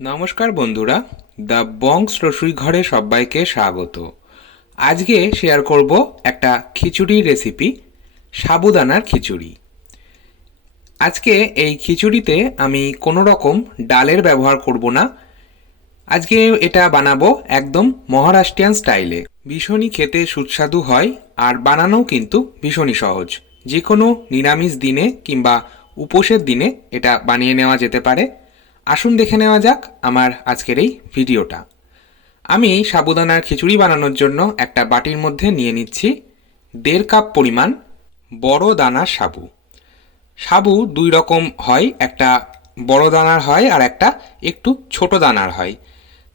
নমস্কার বন্ধুরা, দ্য বংস রসুই ঘরে সবাইকে স্বাগত। আজকে শেয়ার করব একটা খিচুড়ি রেসিপি, সাবুদানার খিচুড়ি। আজকে এই খিচুড়িতে আমি কোনো রকম ডালের ব্যবহার করব না। আজকে এটা বানাবো একদম মহারাষ্ট্রিয়ান স্টাইলে। ভীষণই খেতে সুস্বাদু হয় আর বানানোও কিন্তু ভীষণই সহজ। যে কোনো নিরামিষ দিনে কিংবা উপোসের দিনে এটা বানিয়ে নেওয়া যেতে পারে। আসুন দেখে নেওয়া যাক আমার আজকের এই ভিডিওটা। আমি সাবুদানার খিচুড়ি বানানোর জন্য একটা বাটির মধ্যে নিয়ে নিচ্ছি 1.5 কাপ পরিমাণ বড় দানার সাবু। সাবু দুই রকম হয়, একটা বড় দানার হয় আর একটা একটু ছোট দানার হয়।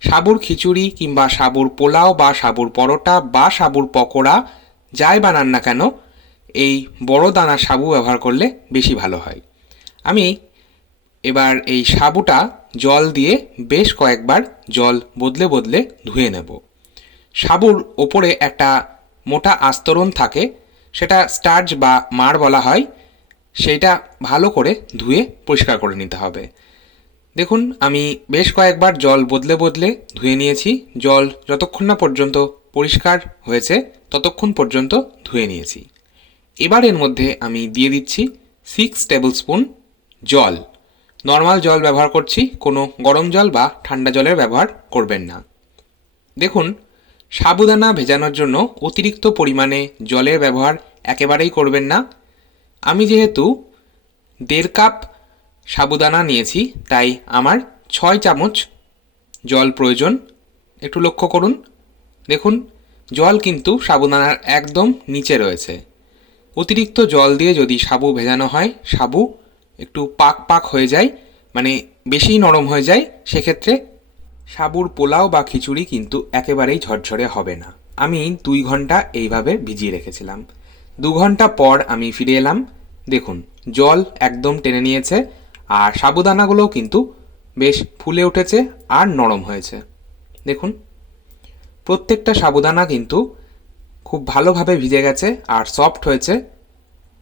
সাবুর খিচুড়ি কিংবা সাবুর পোলাও বা সাবুর পরোটা বা সাবুর পকোড়া যাই বানান না কেন, এই বড় দানার সাবু ব্যবহার করলে বেশি ভালো হয়। আমি এবার এই সাবুটা জল দিয়ে বেশ কয়েকবার জল বদলে বদলে ধুয়ে নেব। সাবুর ওপরে একটা মোটা আস্তরণ থাকে, সেটা স্টার্চ বা মাড় বলা হয়। সেইটা ভালো করে ধুয়ে পরিষ্কার করে নিতে হবে। দেখুন, আমি বেশ কয়েকবার জল বদলে বদলে ধুয়ে নিয়েছি। জল যতক্ষণ না পর্যন্ত পরিষ্কার হয়েছে ততক্ষণ পর্যন্ত ধুয়ে নিয়েছি। এবার এর মধ্যে আমি দিয়ে দিচ্ছি 6 টেবিল স্পুন জল। নর্মাল জল ব্যবহার করছি, কোনো গরম জল বা ঠান্ডা জলের ব্যবহার করবেন না। দেখুন, সাবুদানা ভেজানোর জন্য অতিরিক্ত পরিমাণে জলের ব্যবহার একেবারেই করবেন না। আমি যেহেতু 1.5 কাপ সাবুদানা নিয়েছি, তাই আমার 6 চামচ জল প্রয়োজন। একটু লক্ষ্য করুন, দেখুন জল কিন্তু সাবুদানার একদম নিচে রয়েছে। অতিরিক্ত জল দিয়ে যদি সাবু ভেজানো হয়, সাবু একটু পাক পাক হয়ে যায়, মানে বেশি নরম হয়ে যায়। সেক্ষেত্রে সাবুর পোলাও বা খিচুড়ি কিন্তু একেবারেই ঝরঝরে হবে না। আমি 2 ঘন্টা এইভাবে ভিজিয়ে রেখেছিলাম। 2 ঘন্টা পর আমি ফিরে এলাম। দেখুন, জল একদম টেনে নিয়েছে আর সাবুদানাগুলোও কিন্তু বেশ ফুলে উঠেছে আর নরম হয়েছে। দেখুন, প্রত্যেকটা সাবুদানা কিন্তু খুব ভালোভাবে ভিজে গেছে আর সফট হয়েছে।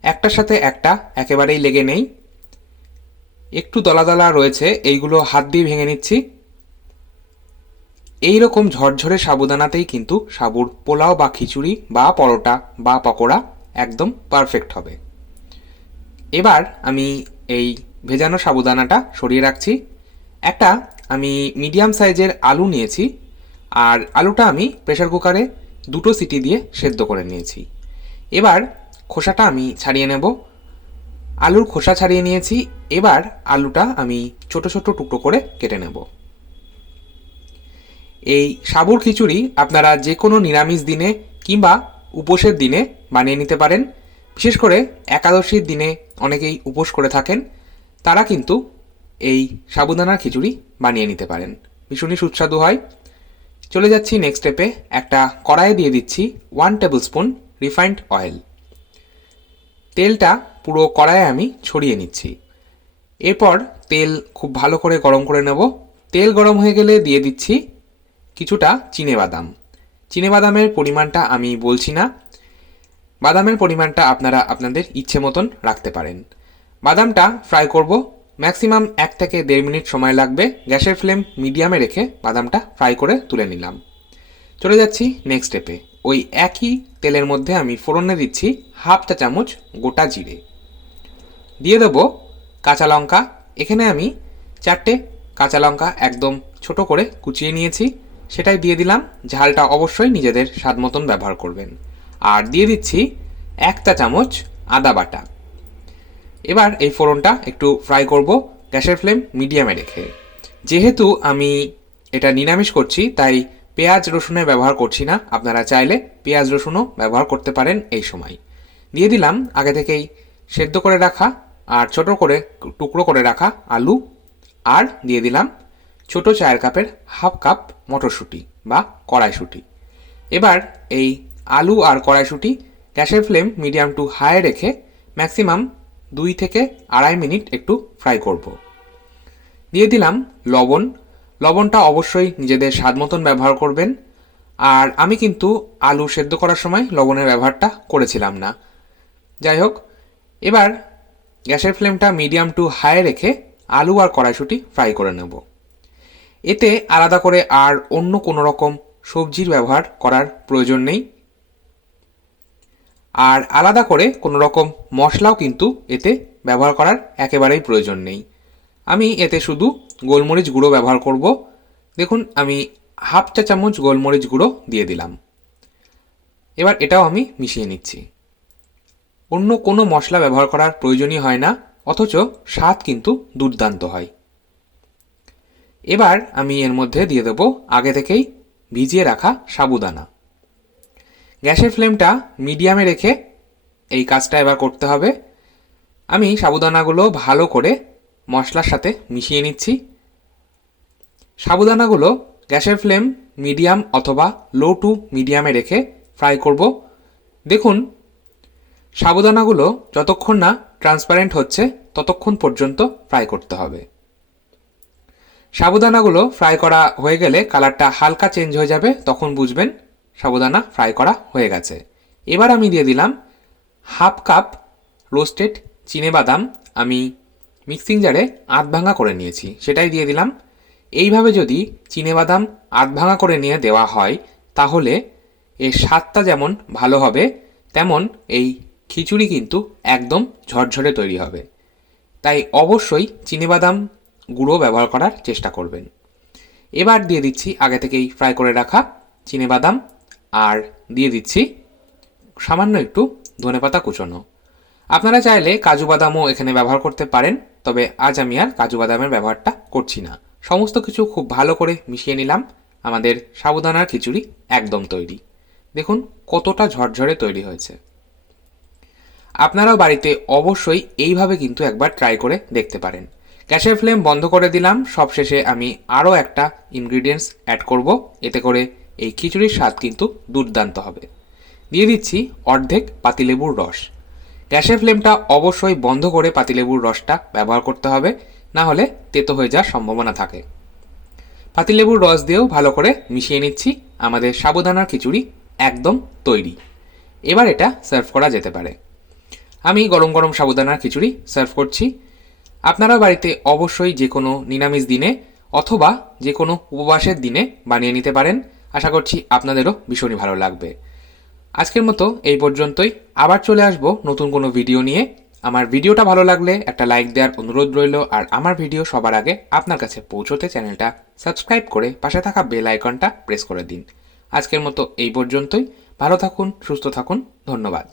একটার সাথে একটা একেবারেই লেগে নেই। একটু দলা দলা রয়েছে, এইগুলো হাত দিয়ে ভেঙে নিচ্ছি। এই রকম ঝরঝরে সাবুদানাতেই কিন্তু সাবুর পোলাও বা খিচুড়ি বা পরোটা বা পকোড়া একদম পারফেক্ট হবে। এবার আমি এই ভেজানো সাবুদানাটা সরিয়ে রাখছি। একটা আমি মিডিয়াম সাইজের আলু নিয়েছি আর আলুটা আমি প্রেসার কুকারে 2টো সিটি দিয়ে সেদ্ধ করে নিয়েছি। এবার খোসাটা আমি ছাড়িয়ে নেব। আলুর খোসা ছাড়িয়ে নিয়েছি। এবার আলুটা আমি ছোট ছোট টুকরো করে কেটে নেব। এই সাবুর খিচুড়ি আপনারা যে কোনো নিরামিষ দিনে কিংবা উপোসের দিনে বানিয়ে নিতে পারেন। বিশেষ করে একাদশীর দিনে অনেকেই উপোস করে থাকেন, তারা কিন্তু এই সাবুদানার খিচুড়ি বানিয়ে নিতে পারেন। ভীষণই সুস্বাদু হয়। চলে যাচ্ছি নেক্সট স্টেপে। একটা কড়াইয়ে দিয়ে দিচ্ছি 1 টেবিল স্পুন রিফাইন্ড অয়েল। তেলটা পুরো কড়াইয়ে আমি ছড়িয়ে নিচ্ছি। এরপর তেল খুব ভালো করে গরম করে নেব। তেল গরম হয়ে গেলে দিয়ে দিচ্ছি কিছুটা চিনেবাদাম। চিনেবাদামের পরিমাণটা আমি বলছি না, বাদামের পরিমাণটা আপনারা আপনাদের ইচ্ছে মতন রাখতে পারেন। বাদামটা ফ্রাই করব, ম্যাক্সিমাম 1 থেকে 1.5 মিনিট সময় লাগবে। গ্যাসের ফ্লেম মিডিয়ামে রেখে বাদামটা ফ্রাই করে তুলে নিলাম। চলে যাচ্ছি নেক্সট স্টেপে। ওই একই তেলের মধ্যে আমি ফোড়নে দিচ্ছি 1/2 চা চামচ গোটা জিরে। দিয়ে দেবো কাঁচা লঙ্কা। এখানে আমি 4টে কাঁচা লঙ্কা একদম ছোট করে কুচিয়ে নিয়েছি, সেটাই দিয়ে দিলাম। ঝালটা অবশ্যই নিজেদের স্বাদ মতন ব্যবহার করবেন। আর দিয়ে দিচ্ছি 1 চা চামচ আদা বাটা। এবার এই ফোড়নটা একটু ফ্রাই করব গ্যাসের ফ্লেম মিডিয়ামে রেখে। যেহেতু আমি এটা নিরামিষ করছি, তাই পেঁয়াজ রসুনের ব্যবহার করছি না। আপনারা চাইলে পেঁয়াজ রসুনও ব্যবহার করতে পারেন। এই সময় দিয়ে দিলাম আগে থেকেই সেদ্ধ করে রাখা আর ছোট করে টুকরো করে রাখা আলু, আর দিয়ে দিলাম ছোট চায়ের কাপের 1/2 কাপ মটরশুঁটি বা কড়াইশুঁটি। এবার এই আলু আর কড়াইশুঁটি গ্যাসের ফ্লেম মিডিয়াম টু হাই রেখে ম্যাক্সিমাম 2 থেকে 2.5 মিনিট একটু ফ্রাই করব। দিয়ে দিলাম লবণ। লবণটা অবশ্যই নিজেদের স্বাদ মতন ব্যবহার করবেন। আর আমি কিন্তু আলু সেদ্ধ করার সময় লবণের ব্যবহারটা করেছিলাম না। যাই হোক, এবার গ্যাসের ফ্লেমটা মিডিয়াম টু হাই রেখে আলু আর কড়াইশুঁটি ফ্রাই করে নেব। এতে আলাদা করে আর অন্য কোনো রকম সবজির ব্যবহার করার প্রয়োজন নেই, আর আলাদা করে কোনো রকম মশলাও কিন্তু এতে ব্যবহার করার একেবারেই প্রয়োজন নেই। আমি এতে শুধু গোলমরিচ গুঁড়ো ব্যবহার করব। দেখুন, আমি হাফ চা চামচ গোলমরিচ গুঁড়ো দিয়ে দিলাম। এবার এটাও আমি মিশিয়ে নিচ্ছি। অন্য কোনো মশলা ব্যবহার করার প্রয়োজনই হয় না, অথচ স্বাদ কিন্তু দুর্দান্ত হয়। এবার আমি এর মধ্যে দিয়ে দেব আগে থেকেই ভিজিয়ে রাখা সাবুদানা। গ্যাসের ফ্লেমটা মিডিয়ামে রেখে এই কাজটা এবার করতে হবে। আমি সাবুদানাগুলো ভালো করে মশলার সাথে মিশিয়ে নিচ্ছি। সাবুদানাগুলো গ্যাসের ফ্লেম মিডিয়াম অথবা লো টু মিডিয়ামে রেখে ফ্রাই করব। দেখুন, সাবুদানাগুলো যতক্ষণ না ট্রান্সপারেন্ট হচ্ছে ততক্ষণ পর্যন্ত ফ্রাই করতে হবে। সাবুদানাগুলো ফ্রাই করা হয়ে গেলে কালারটা হালকা চেঞ্জ হয়ে যাবে, তখন বুঝবেন সাবুদানা ফ্রাই করা হয়ে গেছে। এবার আমি দিয়ে দিলাম হাফ কাপ রোস্টেড চিনেবাদাম। আমি মিক্সিং জারে আধ ভাঙা করে নিয়েছি, সেটাই দিয়ে দিলাম। এইভাবে যদি চিনেবাদাম আধ ভাঙা করে নিয়ে দেওয়া হয় তাহলে এর স্বাদটা যেমন ভালো হবে, তেমন এই খিচুড়ি কিন্তু একদম ঝরঝরে তৈরি হবে। তাই অবশ্যই চিনেবাদাম গুঁড়ো ব্যবহার করার চেষ্টা করবেন। এবার দিয়ে দিচ্ছি আগে থেকেই ফ্রাই করে রাখা চিনেবাদাম, আর দিয়ে দিচ্ছি সামান্য একটু ধনেপাতা কুচোনো। আপনারা চাইলে কাজু বাদামও এখানে ব্যবহার করতে পারেন, তবে আজ আমি আর কাজু বাদামের ব্যবহারটা করছি না। সমস্ত কিছু খুব ভালো করে মিশিয়ে নিলাম। আমাদের সাবুদানার খিচুড়ি একদম তৈরি। দেখুন কতটা ঝরঝরে তৈরি হয়েছে। আপনারাও বাড়িতে অবশ্যই এইভাবে কিন্তু একবার ট্রাই করে দেখতে পারেন। গ্যাসের ফ্লেম বন্ধ করে দিলাম। সবশেষে আমি আরও একটা ইনগ্রিডিয়েন্টস অ্যাড করব, এতে করে এই খিচুড়ির স্বাদ কিন্তু দুর্দান্ত হবে। দিয়ে দিচ্ছি অর্ধেক পাতিলেবুর রস। গ্যাসের ফ্লেমটা অবশ্যই বন্ধ করে পাতিলেবুর রসটা ব্যবহার করতে হবে, না হলে তেতো হয়ে যাওয়ার সম্ভাবনা থাকে। পাতিলেবুর রস দিয়েও ভালো করে মিশিয়ে নিচ্ছি। আমাদের সাবুদানার খিচুড়ি একদম তৈরি। এবার এটা সার্ভ করা যেতে পারে। আমি গরম গরম সাবুদানার খিচুড়ি সার্ভ করছি। আপনারা বাড়িতে অবশ্যই যে কোনো নিরামিষ দিনে অথবা যে কোনো উপবাসের দিনে বানিয়ে নিতে পারেন। আশা করছি আপনাদেরও ভীষণই ভালো লাগবে। আজকের মতো এই পর্যন্তই। আবার চলে আসবো নতুন কোনো ভিডিও নিয়ে। আমার ভিডিওটা ভালো লাগলে একটা লাইক দেওয়ার অনুরোধ রইল, আর আমার ভিডিও সবার আগে আপনার কাছে পৌঁছতে চ্যানেলটা সাবস্ক্রাইব করে পাশে থাকা বেল আইকনটা প্রেস করে দিন। আজকের মতো এই পর্যন্তই। ভালো থাকুন, সুস্থ থাকুন, ধন্যবাদ।